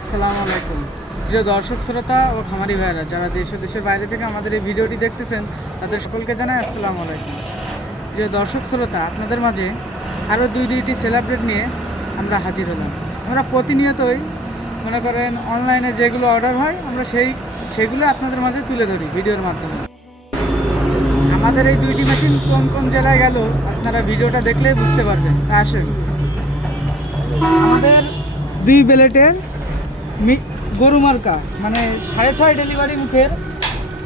আসসালামু আলাইকুম প্রিয় দর্শক শ্রোতা ও খামারি ভাইরা যারা দেশ ও দেশের বাইরে থেকে আমাদের এই ভিডিওটি দেখতেছেন তাদের সকলকে জানাই আসসালামু আলাইকুম। প্রিয় দর্শক শ্রোতা, আপনাদের মাঝে আরও দুইটি সেলিব্রেট নিয়ে আমরা হাজির হলাম। আমরা প্রতিনিয়তই মনে করেন অনলাইনে যেগুলো অর্ডার হয় আমরা সেইগুলো আপনাদের মাঝে তুলে ধরি ভিডিওর মাধ্যমে। আমাদের এই দুইটি মেশিন কোন কোন জেলায় গেল আপনারা ভিডিওটা দেখলেই বুঝতে পারবেন। তা আসেন, আমাদের 2 প্লেটের গরু মার্কা মানে 6.5 ডেলিভারি মুখের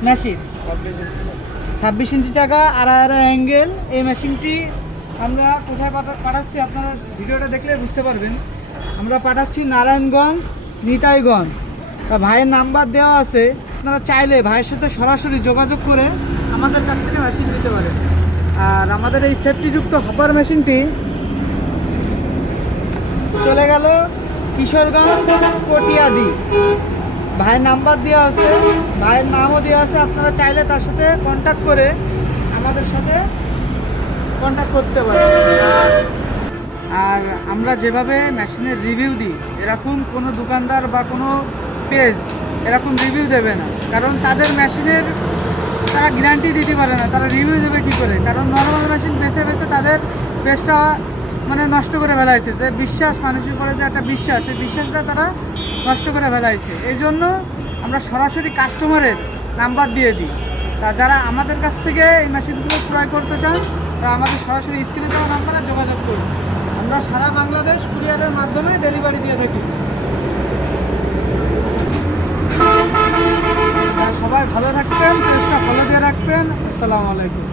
মেশিন, 26 ইঞ্চি চাকা, আড়া অ্যাঙ্গেল। এই মেশিনটি আমরা কোথায় পাঠাচ্ছি আপনারা ভিডিওটা দেখলে বুঝতে পারবেন। আমরা পাঠাচ্ছি নারায়ণগঞ্জ, নিতাইগঞ্জ। তা ভাইয়ের নাম্বার দেওয়া আছে, আপনারা চাইলে ভাইয়ের সাথে সরাসরি যোগাযোগ করে আমাদের কাছ থেকে মেশিন নিতে পারেন। আর আমাদের এই সেফটিযুক্ত হপার মেশিনটি চলে গেল কিশোরগঞ্জ, কটিয়াদি। ভাইয়ের নাম্বার দেওয়া আছে, ভাইয়ের নামও দেওয়া আছে। আপনারা চাইলে তার সাথে কন্ট্যাক্ট করে আমাদের সাথে কন্ট্যাক্ট করতে পারেন। আর আমরা যেভাবে মেশিনের রিভিউ দিই, এরকম কোনো দোকানদার বা কোনো পেজ এরকম রিভিউ দেবে না, কারণ তাদের মেশিনের তারা গ্যারান্টি দিতে পারে না। তারা রিভিউ দেবে কী করে? কারণ নর্মাল মেশিন বেছে তাদের পেজটা মানে নষ্ট করে ফেলাইছে। যে বিশ্বাস, মানুষের উপরে যে একটা বিশ্বাস, সেই বিশ্বাসটা তারা নষ্ট করে ফেলাইছে। এই জন্য আমরা সরাসরি কাস্টমারের নাম্বার দিয়ে দিই। তা যারা আমাদের কাছ থেকে এই মেশিনগুলো ক্রয় করতে চান তারা আমাদের সরাসরি স্ক্রিনে দেওয়া নাম্বারে যোগাযোগ করুন। আমরা সারা বাংলাদেশ কুরিয়ারের মাধ্যমে ডেলিভারি দিয়ে থাকি। সবাই ভালো থাকবেন, পেজটা ফলো দিয়ে রাখবেন। আসসালামু আলাইকুম।